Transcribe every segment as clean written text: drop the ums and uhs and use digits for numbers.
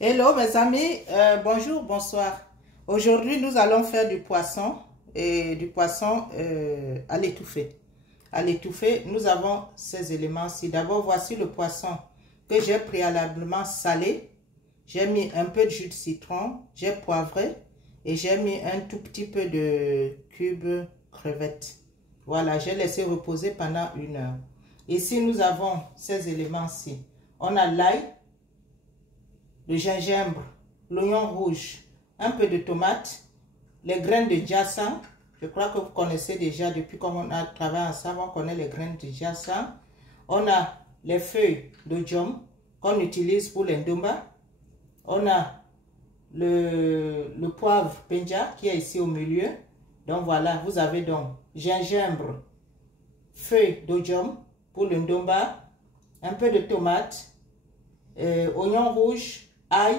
Hello mes amis, bonjour, bonsoir. Aujourd'hui nous allons faire du poisson et du poisson à l'étouffée. À l'étouffée, nous avons ces éléments-ci. D'abord, voici le poisson que j'ai préalablement salé. J'ai mis un peu de jus de citron, j'ai poivré et j'ai mis un tout petit peu de cubes crevettes. Voilà, j'ai laissé reposer pendant 1 heure. Ici, nous avons ces éléments-ci. On a l'ail, le gingembre, l'oignon rouge, un peu de tomate, les graines de jassa. Je crois que vous connaissez déjà depuis qu'on a travaillé ensemble, on connaît les graines de jassa. On a les feuilles de djom qu'on utilise pour l'indomba. On a le poivre penja qui est ici au milieu. Donc voilà, vous avez donc gingembre, feuilles de djom pour l'indomba, un peu de tomate, oignon rouge, ail,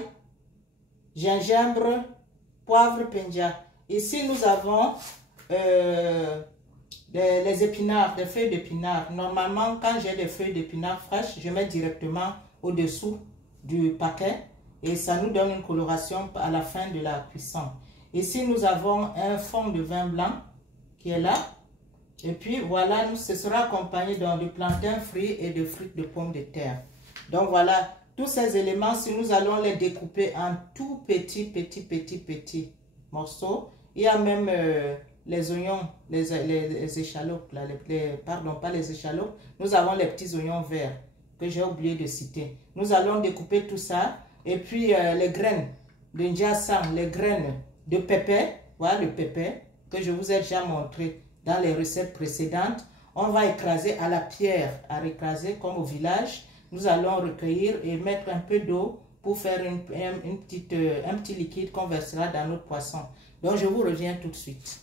gingembre, poivre penja. Ici, nous avons les épinards, des feuilles d'épinards. Normalement, quand j'ai des feuilles d'épinards fraîches, je mets directement au-dessous du paquet et ça nous donne une coloration à la fin de la cuisson. Ici, nous avons un fond de vin blanc qui est là. Et puis, voilà, ce sera accompagné de plantain frit et de frites de pommes de terre. Donc, voilà. Tous ces éléments, si nous allons les découper en tout petits morceaux. Il y a même les oignons, les échalotes, là, pardon, pas les échalotes. Nous avons les petits oignons verts que j'ai oublié de citer. Nous allons découper tout ça. Et puis les graines de njassan, les graines de pépé, voilà le pépé que je vous ai déjà montré dans les recettes précédentes. On va écraser à la pierre, à écraser comme au village. Nous allons recueillir et mettre un peu d'eau pour faire un petit liquide qu'on versera dans notre poisson. Donc, je vous reviens tout de suite.